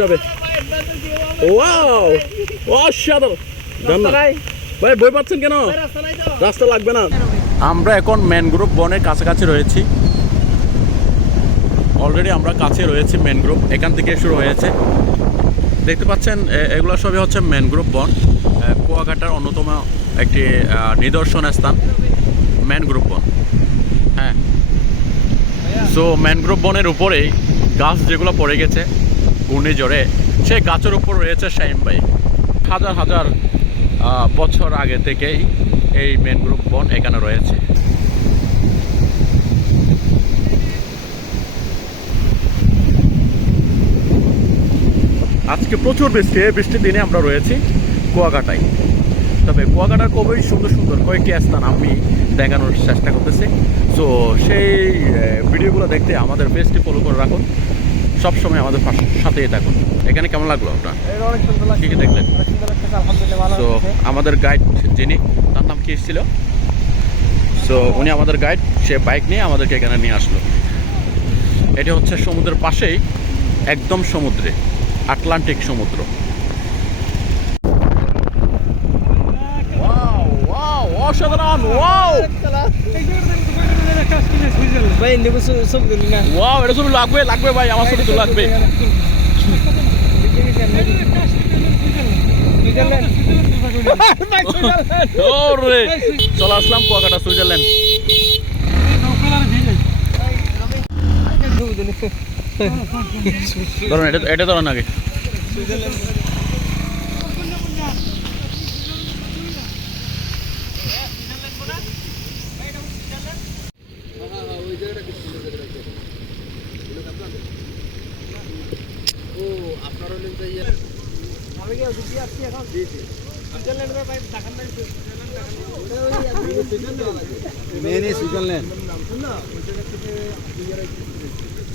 যাবে। ওয়াও অসাধারণ। ভাই বই পাচ্ছেন কেন? রাস্তা লাগবে না। আমরা এখন ম্যানগ্রোভ বনের কাছাকাছি রয়েছি। অলরেডি আমরা কাছে রয়েছি ম্যানগ্রোভ, এখান থেকে শুরু হয়েছে। দেখতে পাচ্ছেন এগুলো সবই হচ্ছে ম্যানগ্রোভ বন। কুয়াকাটার অন্যতম একটি নিদর্শন স্থান ম্যানগ্রোভ বন। হ্যাঁ, সো ম্যানগ্রোভ বনের উপরেই গাছ যেগুলো পড়ে গেছে ঘূর্ণিঝড়ে, সেই গাছের উপর রয়েছে শাহিন ভাই। হাজার হাজার বছর আগে থেকেই এই ম্যানগ্রোভ বন এখানে রয়েছে। আজকে প্রচুর বৃষ্টি, এই বৃষ্টির দিনে আমরা রয়েছি কুয়াকাটায়। তবে কুয়াকাটার খুবই সুন্দর সুন্দর কয়েকটি স্থান আমি দেখানোর চেষ্টা করতেছি। সো সেই ভিডিওগুলো দেখতে আমাদের পেজটি ফলো করে রাখুন, সবসময় আমাদের সাথেই থাকুন। এখানে কেমন লাগলো আপনার? কী কী দেখলেন? সো আমাদের গাইড যিনি, তার নাম কী ছিল? সো উনি আমাদের গাইড, সে বাইক নিয়ে আমাদেরকে এখানে নিয়ে আসলো। এটি হচ্ছে সমুদ্রের পাশেই, একদম সমুদ্রে, আটলান্টিক সমুদ্র। অসাধারণ। ওয়াও ভাই নেব সব দিন না। ওয়াও, এটা ছবি লাগবে লাগবে ভাই, আমার ছবি তো লাগবে। ওরে চলে আসলাম কুয়াকাটা, সুইজারল্যান্ড। ধরুন এটা ধরুন আগে।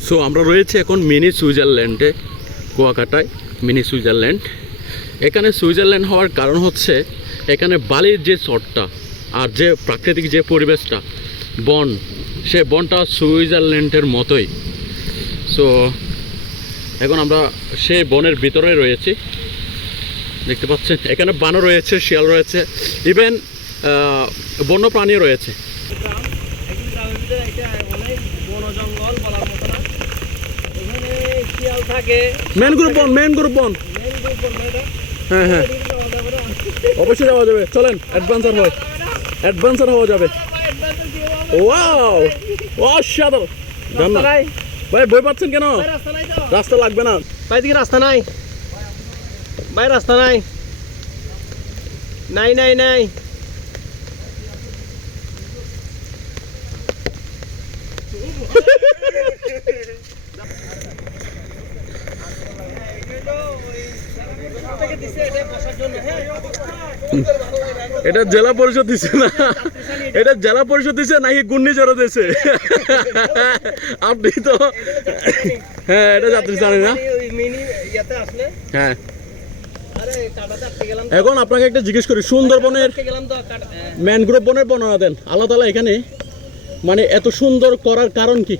সো আমরা রয়েছি এখন মিনি সুইজারল্যান্ডে, কুয়াকাটায় মিনি সুইজারল্যান্ড। এখানে সুইজারল্যান্ড হওয়ার কারণ হচ্ছে এখানে বালির যে চরটা আর যে প্রাকৃতিক যে পরিবেশটা, বন, সে বনটা সুইজারল্যান্ডের মতোই। সো এখন আমরা সেই বনের ভিতরে রয়েছি। দেখতে পাচ্ছেন এখানে বানর রয়েছে, শিয়াল রয়েছে, ইভেন বন্য প্রাণীও রয়েছে। ম্যানগ্রোভ বন, ম্যানগ্রোভ বন। হ্যাঁ হ্যাঁ, অবশ্যই যাওয়া যাবে। চলেন অ্যাডভেঞ্চার হওয়া যাবে। ওয়াও অসাধারণ। ভাই বই পাচ্ছেন কেন? রাস্তা লাগবে না। ভাই দিকে রাস্তা নাই ভাই, রাস্তা নাই নাই নাই নাই। এটা জেলা পরিষদ দিছে না, এটা জেলা পরিষদ দিছে নাকি ঘূর্ণিঝড় দিছে? আপনি তো হ্যাঁ, এটা যাত্রী জানেন না। হ্যাঁ, এখন আপনাকে একটা জিজ্ঞেস করি, সুন্দরবনের ম্যানগ্রোভ বনের বর্ণনা দেন। আল্লাহ তাআলা এখানে মানে এত সুন্দর করার কারণ কি?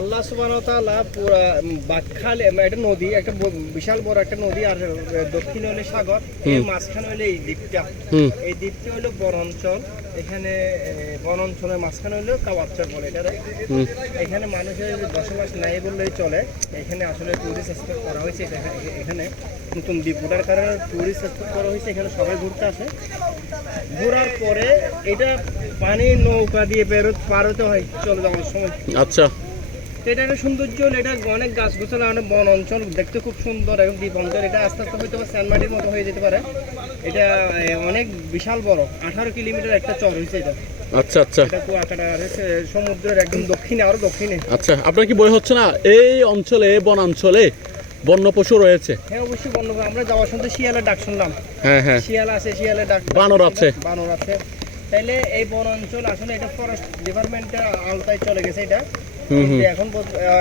আল্লাহ সুবহানাহু ওয়া তাআলা পুরা বাকখাল, একটা নদী, একটা বিশাল বড় একটা নদী, আর দক্ষিণে হলো সাগর, এর মাঝখানে হলো এই দ্বীপটা। এই দ্বীপটা হলো বনাঞ্চল। এখানে বনাঞ্চলের মাঝখানে হলো কাওয়াচর বলে এটা। এখানে মানুষের বসবাস নাই বললেই চলে। এখানে আসলে টুরিস্ট স্পট করা হয়েছে। এখানে নতুন দ্বীপ ওঠার কারণে টুরিস্ট স্পট করা হয়েছে। এখানে সবাই ঘুরতে আসে। ঘোরার পরে এটা পানি নৌকা দিয়ে পার হতে হয় চলে যাওয়ার সময়। আচ্ছা, এটা একটা সৌন্দর্য, এটা অনেক গাছ গোছালা, অনেক বন অঞ্চল, দেখতে খুব সুন্দর এবং দ্বীপ অঞ্চল। এটা আস্তে আস্তে হয়তো সেন্ট মার্টিনের মতো হয়ে যেতে পারে। এটা অনেক বিশাল বড়, 18 কিলোমিটার একটা চর হয়েছে এটা। আচ্ছা আচ্ছা, এটা কুয়াকাটা সমুদ্রের একদম দক্ষিণে, আরো দক্ষিণে। আচ্ছা, আপনার কি বই হচ্ছে না এই অঞ্চলে, বনাঞ্চলে বন্য পশু রয়েছে? হ্যাঁ অবশ্যই বন্য। আমরা যাওয়ার সময় শিয়ালের ডাক শুনলাম। হ্যাঁ হ্যাঁ, শিয়াল আছে, শিয়ালের ডাক, বানর আছে, বানর আছে। তাইলে এই বন অঞ্চল আসলে এটা ফরেস্ট ডিপার্টমেন্টের আওতায় চলে গেছে এটা।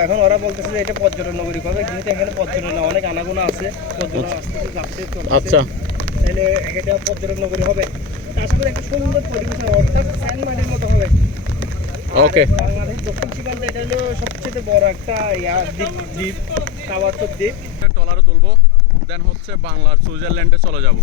এখন ওরা বলতেছে যে এটা পর্যটন নগরী হবে, যেহেতু এখানে পর্যটন অনেক আনাগোনা আছে, পর্যটন আসতেছে যাচ্ছে। আচ্ছা, তাহলে এটা পর্যটন নগরী হবে। তারপরে একটা সুন্দর পরিবেশ, অর্থাৎ সেন্ট মার্টিনের মতো হবে। ওকে, বাংলাদেশ দক্ষিণ সীমান্তে এটা হলো সবচেয়ে বড় একটা দ্বীপ, কাওয়াচর দ্বীপ। ট্রলারে তুলবো, দেন হচ্ছে বাংলার সুইজারল্যান্ডে চলে যাব।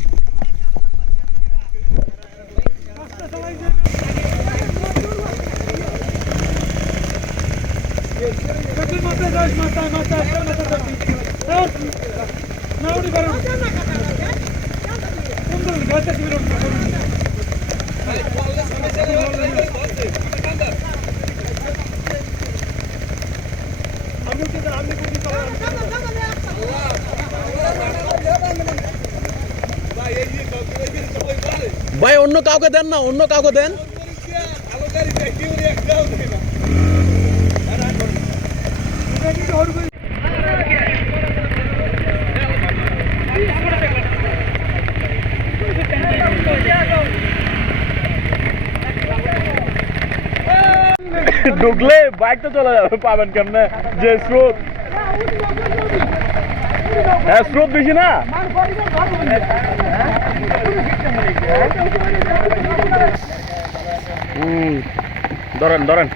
ভাই অন্য কাউকে দেন না, অন্য কাউকে দেন। ঢুকলে বাইক তো চলে যাবে, পাবেন কেমনে যে স্রোত। হ্যাঁ স্রোত বেশি না। ধরেন ধরেন।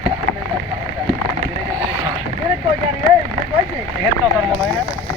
মনে হয়